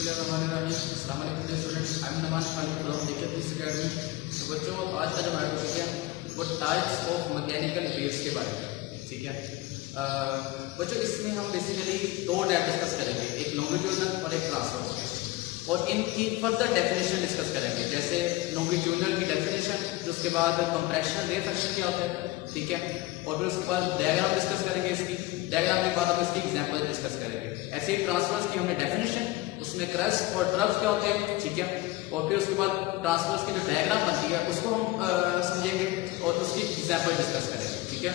अस्सलाम वालेकुम students, I am Naman Khalid from DKPS academy. तो बच्चों, आज का जो हमारा टॉपिक है वो टाइप्स ऑफ मैकेनिकल वेव्स के बारे में, ठीक है। बच्चों, इसमें हम बेसिकली दो टाइप डिस्कस करेंगे, एक लॉन्गिट्यूडनल और एक ट्रांसवर्स, और इनकी फर्दर डेफिनेशन डिस्कस करेंगे। जैसे लॉन्गिट्यूडनल की डेफिनेशन, फिर उसके बाद कंप्रेशन रेट फंक्शन क्या होता है, ठीक है, और फिर उसके बाद डायग्राम डिस्कस करेंगे। इसकी डायग्राम के बाद हम इसकी एग्जांपल डिस्कस करेंगे। ऐसे ही ट्रांसवर्स की हमने डेफिनेशन, उसमें क्रस्ट और ट्रफ्स क्या होते हैं, ठीक है, और फिर उसके बाद ट्रांसवर्स की जो डायग्राम बनती है उसको हम समझेंगे और उसकी एग्जांपल डिस्कस करेंगे, ठीक है।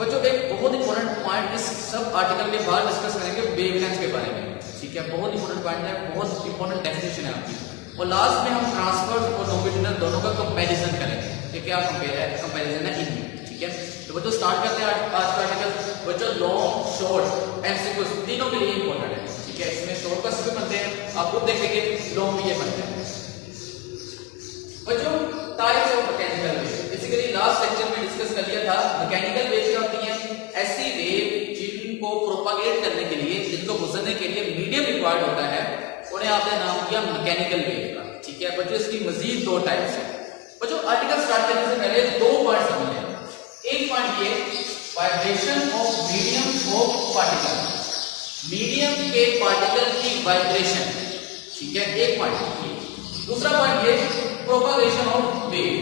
बच्चों, एक बहुत इंपॉर्टेंट पॉइंट इस सब आर्टिकल के बाद डिस्कस करेंगे वेवलेंथ के बारे में, ठीक है। बहुत इंपॉर्टेंट पॉइंट है, बहुत इंपॉर्टेंट डेफिनेशन है आपकी। और लास्ट में हम ट्रांसवर्स और लॉन्गिट्यूडनल दोनों का कंपैरिजन करेंगे कि क्या कंपैरिजन है इनमें, ठीक है। तो बच्चों, स्टार्ट करते हैं आज का आर्टिकल। बच्चों, लॉन्ग, शॉर्ट, एमसीक्यूज तीनों के लिए इंपॉर्टेंट है, ठीक है। इसमें शॉर्ट क्वेश्चन भी बनते हैं, आप खुद देखेंगे, लॉन्ग भी ये बनते हैं। बच्चों, types of mechanical wave, basically last lecture में डिस्कस कर लिया था। मैकेनिकल वेव क्या होती है? ऐसी वेव जिनको प्रोपागेट करने के लिए, जिनको गुजरने के लिए मीडियम रिक्वायर्ड होता है, उन्हें आपने नाम दिया मैकेनिकल वेव का, ठीक है। बच्चों, इसकी मजीद दो टाइप्स है। बच्चों, आर्टिकल स्टार्ट करने से पहले दो पॉइंट समझ लें। एक पॉइंट ये, vibration of medium of particle, medium के पार्टिकल की वाइब्रेशन, ठीक है, एक पॉइंट ये। दूसरा पॉइंट ये, प्रोपागेशन ऑफ वेव,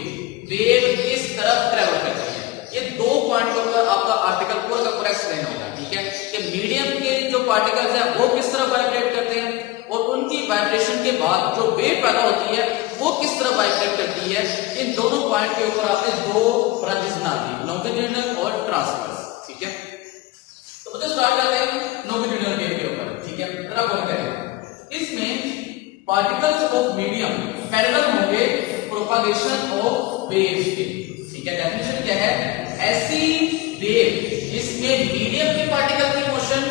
वेव किस तरफ ट्रेवल करती है। ये दो पॉइंट के ऊपर आपका आर्टिकल पूरा का पूरा एक्सप्लेन होगा, ठीक है, कि मीडियम के जो पार्टिकल्स हैं वो किस तरह वाइब्रेट करते हैं और उनकी वाइब्रेशन के बाद जो वेव पैदा होती है वो किस तरह वाइब्रेट करती है। इन दोनों पॉइंट के ऊपर आपने दो ब्रांचेस बना दी, लॉन्गिट्यूडनल और ट्रांसवर्स, ठीक है। तो बच्चों, स्टार्ट करते हैं लॉन्गिट्यूडनल वेव के ऊपर, ठीक है। जरा गौर करें, इसमें पार्टिकल्स ऑफ मीडियम पैरेलल होंगे प्रोपागेशन ऑफ वेव्स के, ठीक है। डेफिनेशन क्या है? ऐसी वेव जिसमें मीडियम के पार्टिकल की मोशन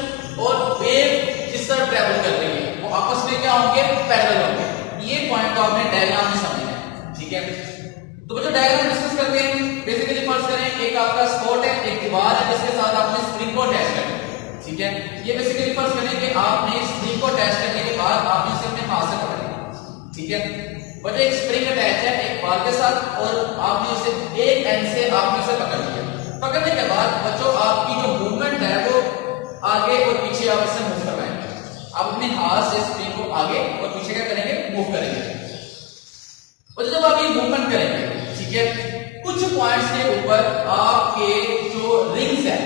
और वेव जिस तरह ट्रेवल कर रही है वो आपस में क्या होंगे? पैरेलल होंगे। ये पॉइंट को आपने डायग्राम में समझना है, ठीक है। तो बच्चों, डायग्राम डिस्कस करते हैं। बेसिकली फर्ज करें, एक आपका स्पॉट है, एक दीवार है जिसके साथ आपने स्प्रिंग को अटैच करना है, ठीक है। ये बेसिकली फर्ज करें कि आपने स्प्रिंग को अटैच करने के बाद आपने इसे अपने हाथ से पकड़ना, ठीक है। बच्चों, एक स्प्रिंग अटैच है एक बाल के साथ और आपने उसे एक एंड से आपने उसे पकड़ लिया। पकड़ने के बाद बच्चों, आपकी जो मूवमेंट है वो आगे और पीछे आप इसे मूव करवाएंगे। आप अपने हाथ से स्प्रिंग को आगे और पीछे क्या करेंगे? मूव करेंगे। और जब आप ये मूवमेंट करेंगे, ठीक है, कुछ पॉइंट्स के ऊपर आपके जो रिंग्स हैं,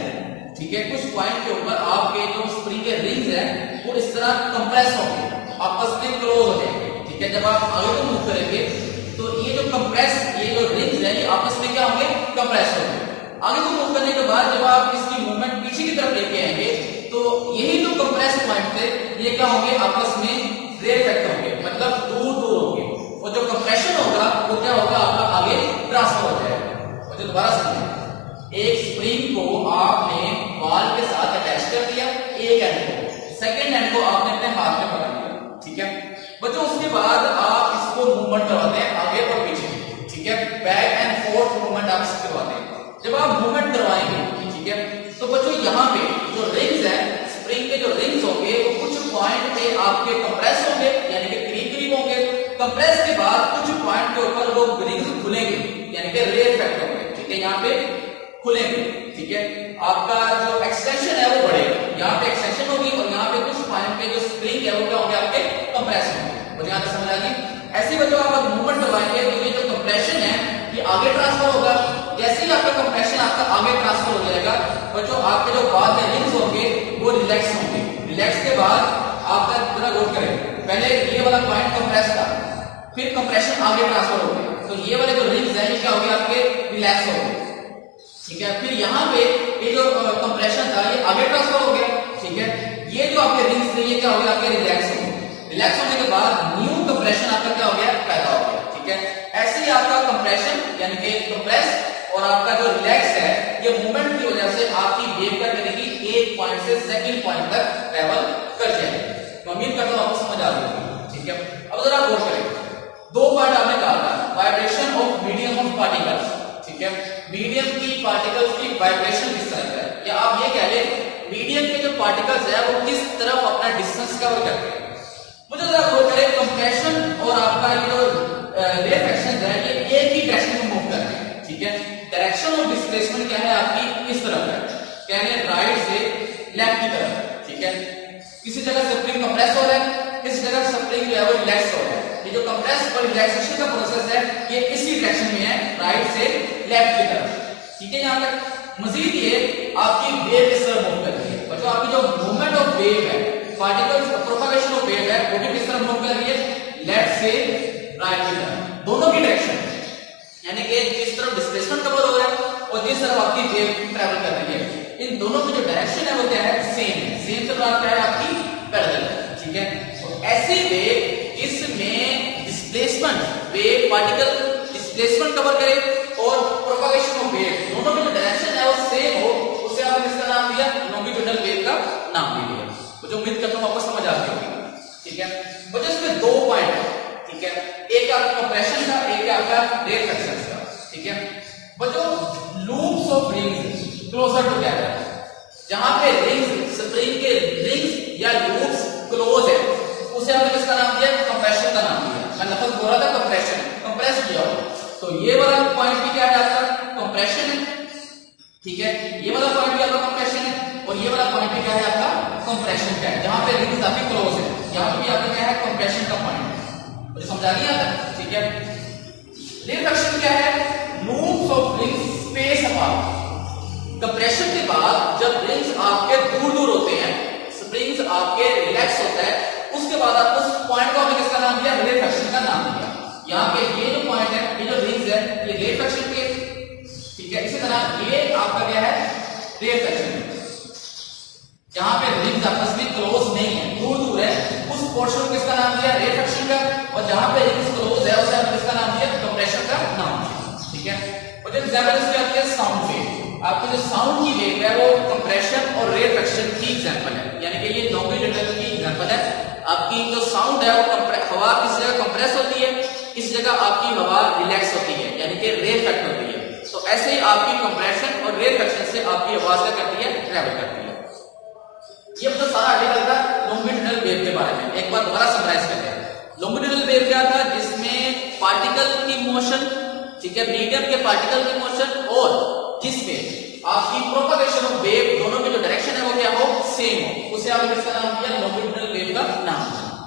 ठीक है, कुछ पॉइंट के ऊपर आपके जो स्प्रिंग के रिंग्स हैं वो इस तरह कंप्रेस होंगे, आपस में क्लोज हो जाएंगे, ठीक है। जब आप आगे को मूव करेंगे तो ये जो रिंग्स हैं ये आपस में क्या होंगे? कंप्रेस होंगे। आगे को मूव करने के बाद जब आप इसकी मूवमेंट पीछे की तरफ लेके आएंगे तो यही जो कंप्रेस पॉइंट थे ये क्या होंगे? आपस में रिफ्लेक्ट होंगे, मतलब दूर दूर होंगे, और जो कंप्रेशन होगा वो क्या होगा? आपका आगे ट्रांसफर हो जाएगा। और जो दोबारा समझें, एक स्प्रिंग को आपने बॉल के साथ अटैच कर दिया, एक एंड को, सेकेंड एंड को आपने अपने हाथ में पकड़ लिया, ठीक है। बच्चों, उसके बाद आप इसको मूवमेंट करवाते हैं आगे और पीछे, ठीक है, बैक एंड फोर्थ मूवमेंट आप इससे करवाते हैं। जब आप मूवमेंट करवाएंगे, ठीक है, तो बच्चों यहाँ पे जो रिंग्स है, स्प्रिंग के जो रिंग्स होंगे वो कुछ पॉइंट पे आपके कंप्रेस होंगे, यानी कि करीब करीब होंगे। कंप्रेस के बाद कुछ पॉइंट के ऊपर वो रिंग्स खुलेंगे, यानी कि रे इफेक्ट होंगे, ठीक है, यहाँ पे खुलेंगे, ठीक है। आपका जो एक्सटेंशन है वो बढ़ेगा, यहाँ पे एक्सटेंशन होगी और यहाँ पे कुछ पॉइंट पे जो स्प्रिंग है वो क्या होंगे? आपके कंप्रेस होंगे। और यहाँ तक समझ आ गई? ऐसे बच्चों, आप मूवमेंट करवाएंगे तो ये जो कंप्रेशन है ये आगे ट्रांसफर होगा। जैसे ही आपका कंप्रेशन आपका आगे ट्रांसफर हो जाएगा बच्चों, आपके जो बाद में रिंग्स होंगे वो रिलैक्स होंगे। रिलैक्स के बाद आपका पूरा गौर करें, पहले ये वाला पॉइंट कंप्रेस था, फिर कंप्रेशन आगे ट्रांसफर हो गया, तो ये वाले जो रिंग्स हैं ये क्या हो गए? आपके रिलैक्स हो गए, ठीक है। फिर यहाँ पे ये जो कंप्रेशन था ये आगे ट्रांसफर हो गया, ठीक है। ये जो आपके रिंग्स थे ये क्या हो गया? आपके रिलैक्स हो गए। रिलैक्स होने के बाद न्यू कंप्रेशन आपका क्या हो गया? पैदा हो गया, ठीक है। ऐसे ही आपका कंप्रेशन यानी कि कंप्रेस और आपका जो रिलैक्स है ये मूवमेंट की वजह से आपकी वेव क्या करेगी? एक पॉइंट से सेकंड पॉइंट तक ट्रेवल कर जाएगी। तो उम्मीद करता हूं आपको समझ आ रही होगी, ठीक है। अब जरा गौर करें, दो पॉइंट आपने कहा था, vibration of medium of particles, ठीक है। मीडियम की पार्टिकल्स की वाइब्रेशन किस तरह का है, या आप ये कह लें मीडियम के जो पार्टिकल्स है वो किस तरफ अपना डिस्टेंस कवर करते हैं। मुझे जरा कंप्रेशन और आपका ये जो रेफ्रैक्शन है ये एक ही डायरेक्शन में मूव कर रहे हैं, ठीक है। डायरेक्शन ऑफ डिस्प्लेसमेंट क्या है आपकी इस तरफ है, क्या है राइट से लेफ्ट की तरफ, ठीक है। किसी जगह स्प्रिंग कंप्रेस हो रहा है, किसी जगह स्प्रिंग जो है वो रिलैक्स हो रहा है। ये जो कंप्रेस और रिलैक्सेशन का प्रोसेस है ये इसी डायरेक्शन में है, राइट से लेफ्ट की तरफ, ठीक है। यहां तक मजीद ये आपकी वेव किस तरह मूव कर रही है, मतलब आपकी जो मूवमेंट ऑफ वेव है, पार्टिकल्स प्रोपगेशन ऑफ वेव है वो भी किस तरह मूव कर रही है, लेफ्ट से राइट की तरफ, दोनों की डायरेक्शन, यानी कि जिस तरफ डिस्प्लेसमेंट कवर हो रहा है और जिस तरफ आपकी वेव ट्रैवल कर रही है, इन दोनों की जो डायरेक्शन है वो क्या है, सेम है। सेम से बात क्या है आपकी पैरेलल है, ठीक है। तो ऐसी वेव जिसमें displacement wave particle displacement cover करे और प्रोपगेशन ऑफ वेव दोनों की जो डायरेक्शन है वो सेम हो, उसे आपने किसका नाम दिया, लॉन्गिट्यूडनल वेव का नाम दे दिया। मुझे उम्मीद करता हूं आपको समझ आ गई होगी, ठीक है। मुझे इसमें दो पॉइंट है, ठीक है, एक आपका कंप्रेशन का, एक आपका रेफ्रैक्शन का, ठीक है। वो जो loops of rings closer together, जहां पे रिंग्स स्प्रिंग के रिंग्स या लूप्स क्लोज है, उसे आपने किसका नाम दिया, कंप्रेशन का नाम दिया। मैं लफ्ज बोल रहा था कंप्रेशन, कंप्रेस किया हो, तो ये वाला पॉइंट भी क्या है आपका कंप्रेशन है, ठीक है। ये वाला पॉइंट भी आपका कंप्रेशन है और ये वाला पॉइंट भी क्या है आपका कंप्रेशन का है, जहां पे रिंग्स आपकी क्लोज है, यहां पे भी आपका क्या है कंप्रेशन का पॉइंट है। मुझे समझा दिया था, ठीक है। रिफ्रैक्शन क्या है, loops of rings space apart. Compression के बाद जब रिंग्स आपके दूर दूर होते हैं, स्प्रिंग्स आपके रिलैक्स होता है, उसके बाद आपको उस पॉइंट को आपने किसका नाम दिया, रिफ्रैक्शन का नाम दिया। यहाँ पे ये जो पॉइंट है, ये जो रिंग्स है ये रिफ्रैक्शन के, ठीक है। इसी तरह ये आपका क्या है रिफ्रैक्शन, जहां पे रिंग्स आपस में क्लोज नहीं है, दूर दूर है, उस पोर्शन को किसका नाम दिया, रिफ्रैक्शन का, और जहां पे रिंग्स क्लोज है उसे आपने किसका नाम दिया, कंप्रेशन का नाम दिया, ठीक है। और एग्जांपल इसके आती है साउंड वेव। आपकी जो साउंड की वेव है वो कंप्रेशन और रिफ्रैक्शन की एग्जांपल है, यानी कि ये लॉन्गिट्यूडनल की एग्जांपल है। आपकी जो साउंड है वो हवा इस जगह कंप्रेस होती है, इस जगह आपकी हवा रिलैक्स होती है, यानी कि रिफ्रैक्ट होती है। तो ऐसे ही आपकी कंप्रेशन और रिफ्रैक्शन से आपकी आवाज क्या करती है, ट्रैवल करती है। ये तो सारा आर्टिकल था लॉन्गिट्यूडनल वेव के बारे में। एक बार दोबारा समराइज करते हैं। लॉन्गिट्यूडनल वेव क्या था, जिसमें पार्टिकल की मोशन, ठीक है, मीडियम के पार्टिकल की मोशन, और जिसमें आपकी प्रोपगेशन ऑफ वेव दोनों की जो डायरेक्शन है वो क्या हो, सेम हो, उसे आपने किसका नाम दिया, लॉन्गिट्यूडनल वेव का नाम,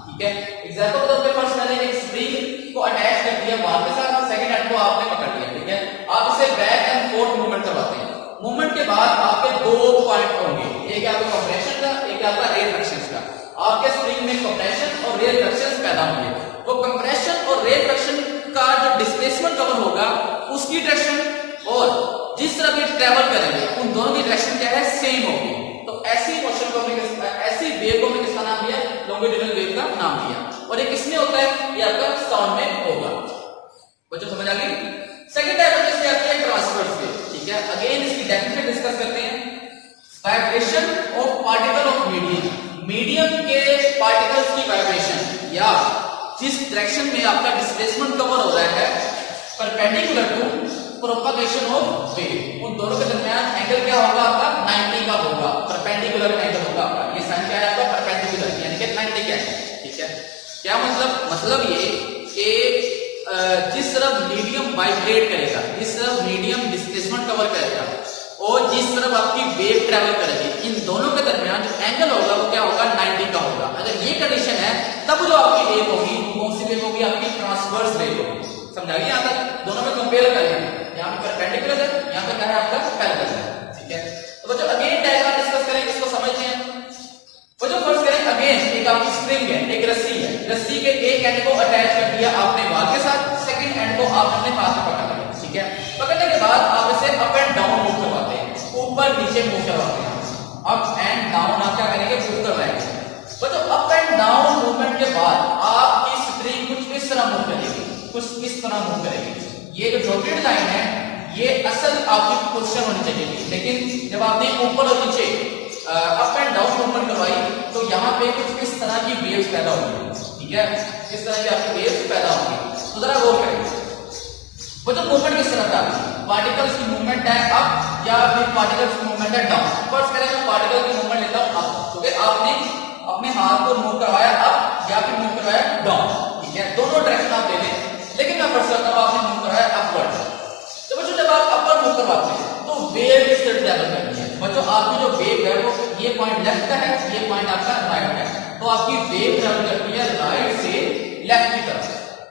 ठीक है। एग्जांपल के तौर पे फर्स्ट मैंने एक स्प्रिंग को अटैच कर दिया बाल के साथ, सेकंड एंड को आपने पकड़ लिया, ठीक है। आप इसे बैक एंड फोर्थ मूवमेंट करवाते हैं। मूवमेंट के बाद आपके दो पॉइंट होंगे, एक आपका कंप्रेशन का, एक आपका रिफ्रैक्शन का। आपके स्प्रिंग में कंप्रेशन और रिफ्रैक्शन पैदा होंगे। वो कंप्रेशन और रिफ्रैक्शन का जो डिस्प्लेसमेंट कवर होगा उसकी डायरेक्शन और जिस तरह ये ट्रैवल करेंगे उन दोनों की डायरेक्शन क्या है, सेम होगी। तो ऐसी मोशन को हमने, ऐसी वेव को हमने किसका नाम दिया, लॉन्गिट्यूडनल वेव का नाम दिया। और ये किसमें होता है, ये आपका साउंड में होगा। बच्चों समझ आ गई। सेकंड टाइप है जिसमें आती है ट्रांसवर्स वेव, ठीक है। अगेन इसकी डेफिनेशन डिस्कस करते हैं। Vibration of particle of medium, medium के पार्टिकल्स की वाइब्रेशन या जिस डायरेक्शन में आपका डिस्प्लेसमेंट कवर हो रहा है perpendicular to propagation of wave, उन दोनों के दरमियान एंगल क्या होगा आपका, 90 का होगा, परपेंडिकुलर एंगल होगा आपका। ये साइन क्या है आपका, परपेंडिकुलर, यानी कि 90 का है, ठीक है। क्या मतलब ये कि जिस तरफ मीडियम वाइब्रेट करेगा, जिस तरफ मीडियम डिस्प्लेसमेंट कवर करेगा और जिस तरफ आपकी वेव ट्रैवल करेगी, इन दोनों के दरमियान जो एंगल होगा वो क्या होगा, 90 का होगा। अगर ये कंडीशन है तब जो आपकी वेव होगी, कौन सी वेव होगी, आपकी ट्रांसवर्स वेव होगी। समझा गया, यहाँ तक दोनों में कंपेयर करेंगे, यहाँ पे परपेंडिकुलर है, यहाँ पे क्या है आपका पैरेलल है, ठीक है। तो बच्चों अगेन डायग्राम डिस्कस करेंगे, इसको समझते हैं। बच्चों फर्स्ट करें, अगेन एक आपकी स्प्रिंग है, एक रस्सी है, रस्सी के एक एंड को अटैच कर दिया आपने बाल के साथ, सेकंड एंड को आप अपने हाथ में पकड़ लिया, ठीक है। पकड़ने के बाद आप इसे अप एंड डाउन मूव करवाते हैं, ऊपर नीचे मूव करवाते हैं, अप एंड डाउन आप क्या करेंगे, मूव करवाएंगे। बच्चों अप एंड डाउन मूवमेंट के बाद आपकी स्प्रिंग कुछ इस तरह मूव करेगी, कुछ इस तरह मूव करेगी। ये जो डॉटेड लाइन है ये असल आपकी पोजीशन होनी चाहिए, लेकिन जब आपने ऊपर और नीचे अप एंड डाउन मूवमेंट करवाई तो यहाँ पे कुछ इस तरह की वेव्स पैदा होंगी, ठीक है। इस तरह की आपकी वेव्स पैदा होंगी। तो जरा गौर करेंगे, वो जो मूवमेंट किस तरह का, पार्टिकल्स की मूवमेंट है अप या फिर पार्टिकल्स की मूवमेंट है डाउन। फर्स्ट करें मैं पार्टिकल की मूवमेंट लेता हूं अप, क्योंकि आपने अपने हाथ को मूव करवाया अप या फिर मूव करवाया डाउन। आपकी जो वेव है वो ये पॉइंट लेफ्ट का है, ये पॉइंट आपका राइट का है, तो आपकी वेव ट्रेवल करती है राइट से लेफ्ट की तरफ।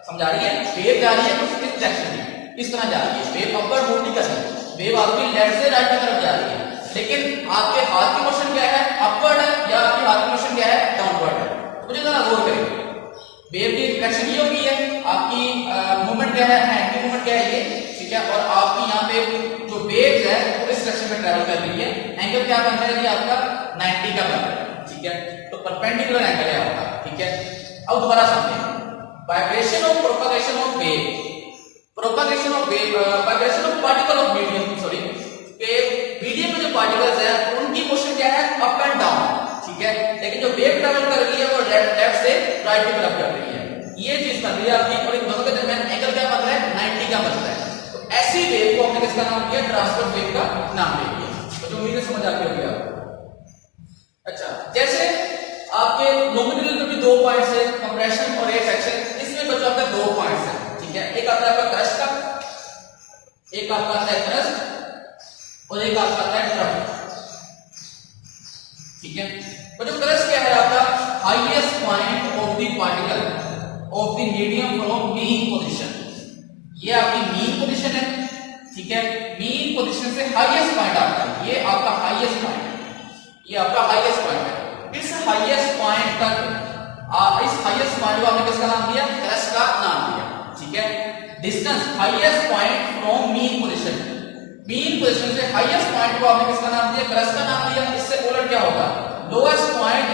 समझा रही है? वेव जा रही है कुछ इस डायरेक्शन में, इस तरह जा रही है, वेव अपवर्ड मूव नहीं कर रही, वेव आपकी लेफ्ट से राइट की तरफ जा रही है। लेकिन आपके हाथ की मोशन क्या है, अपवर्ड है, या आपके हाथ की मोशन क्या है, डाउनवर्ड है। तो मुझे जरा गौर करें, वेव की डायरेक्शन ये होगी है, आपकी मूवमेंट क्या है, हैंड की मूवमेंट क्या है ये, ठीक है, और आपकी यहाँ पे जो वेव है वो इस डायरेक्शन में ट्रैवल कर रही है। एंगल क्या बनता है जी आपका 90 का बनता है, ठीक है, तो परपेंडिकुलर एंगल है आपका, ठीक है। अब दोबारा समझें, वाइब्रेशन और propagation of wave, propagation of wave, vibration of particle of medium, sorry, के मीडियम में जो पार्टिकल्स हैं उनकी मोशन क्या है, अप एंड डाउन, ठीक है, लेकिन जो वेव ट्रैवल कर रही है वो लेफ्ट से राइट की तरफ कर रही है, ये चीज बन रही है आपकी, और इन दोनों के दरमियान एंगल क्या बन रहा है, 90 का बन रहा है। तो ऐसी वेव को हमने किसका नाम दिया, ट्रांसवर्स वेव का नाम दे दिया। तो जो उम्मीद है समझ आ गई होगी आपको। अच्छा, जैसे आपके नॉमिनल में भी दो पॉइंट्स है, कंप्रेशन और एक सेक्शन, इसमें बच्चों आपका दो पॉइंट्स है, ठीक है, एक आता है आपका क्रस्ट का, एक आपका आता है क्रस्ट, और एक आपका आता है ट्रफ, ठीक है। तो जो क्रस्ट क्या है आपका, highest point of the particle of the medium from mean position, ये आपकी मीन पोजीशन है, ठीक है, मीन पोजीशन से हाईएस्ट पॉइंट आता है, ये आपका हाईएस्ट पॉइंट है, ये आपका हाईएस्ट पॉइंट है। इस हाईएस्ट पॉइंट तक, इस हाईएस्ट पॉइंट को आपने किसका नाम दिया, क्रस्ट का नाम दिया, ठीक है। Distance highest point from mean position, mean position से हाईएस्ट पॉइंट को आपने किसका नाम दिया, क्रस्ट का नाम दिया। इससे उलट क्या होगा, lowest point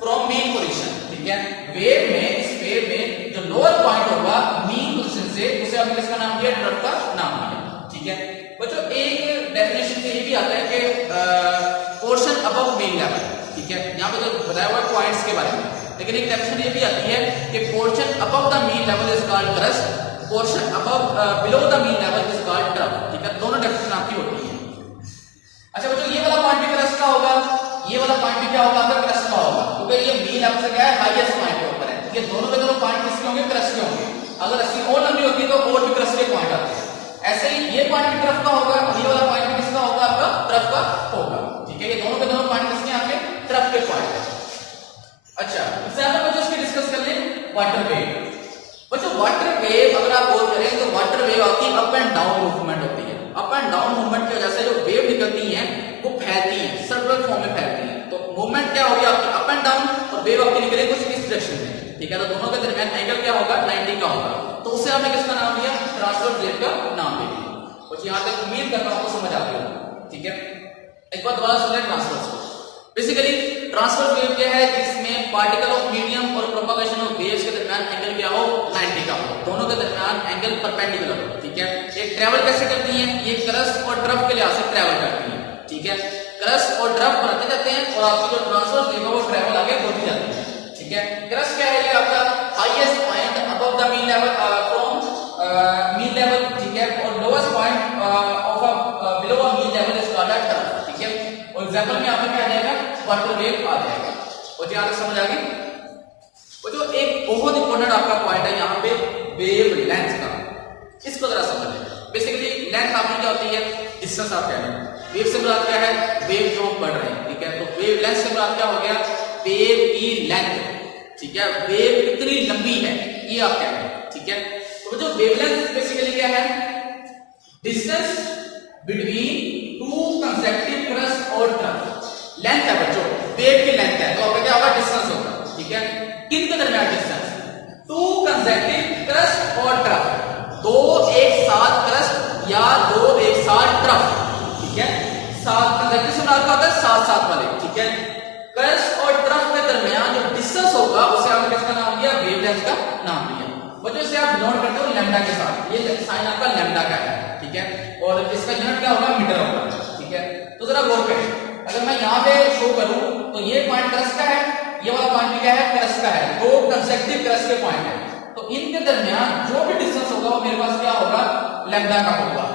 from mean position, ठीक है। वेव में, इस वेव में जो लोअर पॉइंट होगा मीन पोजीशन से, उसे आपने किसका नाम दिया, ट्रफ का नाम दिया, ठीक है। बच्चों एक डेफिनेशन से ये भी आता है कि पोर्शन अबव मीन लेवल, ठीक है, यहाँ पे जो बताया हुआ पॉइंट्स के बारे में, लेकिन एक डेफिनेशन ये भी आती है कि portion above the mean level is called crust, portion above below the mean level is called trough, ठीक है, दोनों डेफिनेशन आपकी होती है। अच्छा बच्चों, ये वाला पॉइंट भी क्रस्ट का होगा, ये वाला पॉइंट भी क्या होगा, आपका क्रस्ट का होगा, क्योंकि ये मीन लेवल से क्या है, हाईएस्ट पॉइंट के ऊपर है, ये दोनों के दोनों पॉइंट किसके होंगे, क्रस्ट के होंगे। अगर रस्सी और लंबी होती तो और भी क्रस्ट के पॉइंट आते हैं, ऐसे ही ये पॉइंट भी ट्रफ का होगा, और ये वाला पॉइंट भी किसका होगा, आपका ट्रफ का होगा, ठीक है, ये दोनों के दोनों पॉइंट किसके, आपके ट्रफ के पॉइंट है। अच्छा, एग्जांपल बच्चों इसकी डिस्कस कर लें, वाटर वेव। बच्चों वाटर वेव अगर आप गौर करें तो वाटर वेव आपकी अप एंड डाउन मूवमेंट होती है, अप एंड डाउन मूवमेंट की वजह से जो वेव निकलती है वो फैलती है, सर्कुलर फॉर्म में फैलती है, तो मूवमेंट क्या होगी आपकी, अप एंड डाउन, और वेव आपकी निकले कुछ इस डायरेक्शन में, ठीक है, तो दोनों के दरमियान एंगल क्या होगा, 90 का होगा, तो उसे आपने किसका नाम दिया, ट्रांसवर्स वेव का नाम दे दिया। कुछ यहाँ तक उम्मीद करता हूँ समझ आ गई, ठीक है। एक बार दोबारा सुन लें, transverse wave basically, transverse wave क्या है, जिसमें पार्टिकल ऑफ मीडियम और प्रोपगेशन ऑफ वेव्स के दरमियान एंगल क्या हो, 90 का हो, दोनों के दरमियान एंगल परपेंडिकुलर हो, ठीक है। ये ट्रैवल कैसे करती हैं, ये क्रस्ट और ट्रफ के लिहाज से ट्रैवल करती हैं, ठीक है, क्रस्ट और ट्रफ बनाते जाते हैं, और आपकी जो ट्रांसवर्स वेव है वो ट्रैवल आगे होती जाती है, ठीक है। क्रस्ट क्या है, ये आपका highest point above the mean level from mean level, ठीक है, और lowest point of below a mean level is called trough, ठीक है। और एग्जांपल में आपको क्या आ जाएगा, वाटर वेव आ जाएगा, और यहाँ तक समझ आ गई। वो जो एक बहुत इंपॉर्टेंट आपका पॉइंट है यहाँ पे, वेव लेंथ का, इसको जरा समझ लें। बेसिकली लेंथ आपकी क्या होती है, डिस्टेंस आप कह रहे हैं, वेव से मुराद क्या है, वेव जो हम पढ़ रहे हैं, ठीक है, तो वेव लेंथ से मुराद क्या हो गया, वेव की लेंथ, ठीक है, वेव कितनी लंबी है ये आप कह रहे हैं, ठीक है। तो जो वेव लेंथ बेसिकली क्या है, distance between two consecutive crust और ट्रफ, लेंथ है बच्चों, वेव की लेंथ है, तो आपका क्या होगा, डिस्टेंस होगा, ठीक है। किन के दरमियान डिस्टेंस, टू कंसेक्टिव क्रस्ट और ट्रफ, दो एक साथ क्रस्ट या दो एक साथ ट्रफ, ठीक है, साथ कंसेक्टिव से मुराद क्या होता है, साथ साथ वाले, ठीक है। क्रस्ट और ट्रफ के दरमियान जो डिस्टेंस होगा उसे आपने किसका नाम दिया, वेवलेंथ का नाम दिया। बच्चों इसे आप नोट करते हो लैम्डा के साथ, ये साइन आपका लैम्डा का है, ठीक है, और इसका यूनिट क्या होगा, मीटर होगा, ठीक है। तो जरा गौर करें, अगर मैं यहाँ पे शो करूं तो ये पॉइंट क्रस्ट का है, ये वाला पॉइंट भी क्या है, क्रस्ट का है, दो कंसेक्टिव क्रस्ट के पॉइंट है, तो इनके दरमियान जो भी डिस्टेंस होगा वो मेरे पास क्या होगा, लैम्डा का होगा,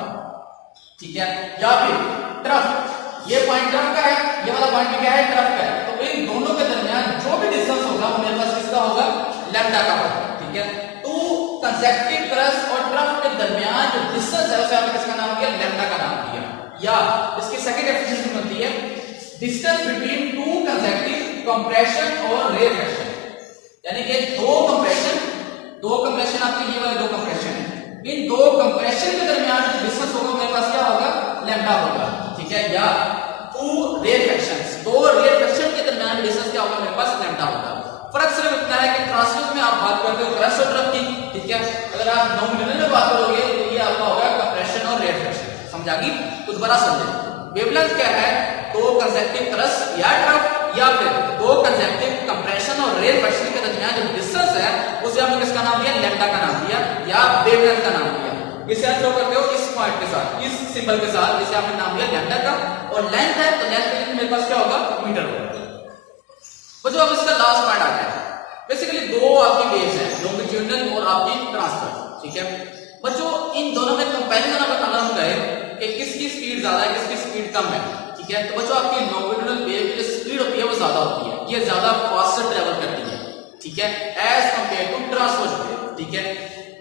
ठीक है। या फिर ट्रफ, ये पॉइंट ट्रफ का है, ये वाला पॉइंट भी क्या है, ट्रफ का है, तो इन दोनों के दरमियान जो भी डिस्टेंस होगा वो मेरे पास किसका होगा, लैम्डा का होगा, ठीक है। तो कंसेक्टिव क्रस्ट और ट्रफ के दरमियान जो डिस्टेंस है उसे आपने किसका नाम दिया, लैम्डा का नाम दिया। या इसकी सेकंड डेफिनेशन बनती है distance between two consecutive compression और रेयरफेक्शन, यानी कि दो कंप्रेशन आपके ये वाले दो कंप्रेशन है, इन दो कंप्रेशन के दरमियान डिस्टेंस होगा मेरे पास क्या होगा, लैम्डा होगा, ठीक है, या टू रेयरफेक्शंस, दो रेयरफेक्शन के दरमियान डिस्टेंस क्या होगा, मेरे पास लैम्डा होगा। फर्क सिर्फ इतना है कि ट्रांसवर्स में आप बात करते हो क्रस्ट और ड्रप की, ठीक है, अगर आप नॉमिनल में बात करोगे तो ये आपका होगा कंप्रेशन और रेयरफेक्शन, समझा गई, तो दोबारा समझे वेवलेंथ क्या है, दो कंसेक्टिव क्रस्ट या ड्रप या फिर दो कंसेक्टिव कंप्रेशन और रेयरफेक्शन के दरमियान जो डिस्टेंस है उसे हमने किसका नाम दिया, लैम्डा का नाम दिया या वेवलेंथ का नाम दिया। इसे आप शो करते हो इस पॉइंट के साथ, इस सिंबल के साथ, जिसे हमने नाम दिया लैम्डा का, और लेंथ है तो लेंथ के लिए मेरे पास क्या होगा, मीटर होगा। बच्चों अब इसका लास्ट पॉइंट आता है, बेसिकली दो आपकी वेव्स हैं, लॉन्गिट्यूडनल और आपकी ट्रांसवर्स, ठीक है बच्चों, इन दोनों में कंपैरिजन अगर हम करें कि किसकी स्पीड ज्यादा है किसकी स्पीड कम है, ठीक है, तो बच्चों आपकी लॉन्गिट्यूडनल वेव की जो स्पीड होती है वो ज्यादा होती है, ये ज्यादा फास्टर ट्रेवल करती है, ठीक है, as compare to transverse wave, ठीक है।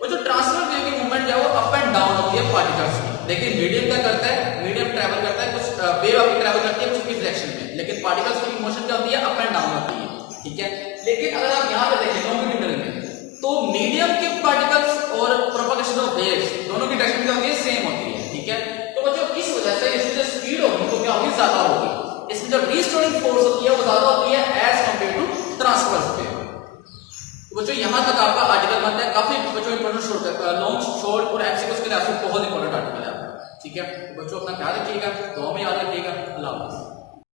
वो जो ट्रांसवर्स वेव की मूवमेंट है वो अप एंड डाउन होती है पार्टिकल्स की, लेकिन मीडियम क्या करता है, मीडियम ट्रैवल करता है, कुछ वेव आपकी ट्रैवल करती है कुछ की डायरेक्शन में, लेकिन पार्टिकल्स की मोशन क्या होती है, अप एंड डाउन होती है, ठीक है। लेकिन अगर आप यहां पे देखें लॉन्गिट्यूडनल में, तो मीडियम के पार्टिकल्स और प्रोपगेशन ऑफ वेव्स दोनों की डायरेक्शन क्या होती है, सेम होती है, ठीक है। तो बच्चों इस वजह से इसमें जो स्पीड होगी वो क्या होगी, ज्यादा होगी, इसमें जो रीस्टोरिंग फोर्स होती है वो ज्यादा होती है as compare to transverse wave. बच्चों यहां तक आपका आर्टिकल बनता है, काफी बच्चों इंपॉर्टेंट लॉन्ग शॉर्ट और एमसीक्यूज के लिए बहुत इंपॉर्टेंट आर्टिकल है, ठीक है। बच्चों अपना ख्याल रखिएगा, दुआ में याद रखिएगा, अल्लाह हाफिज़।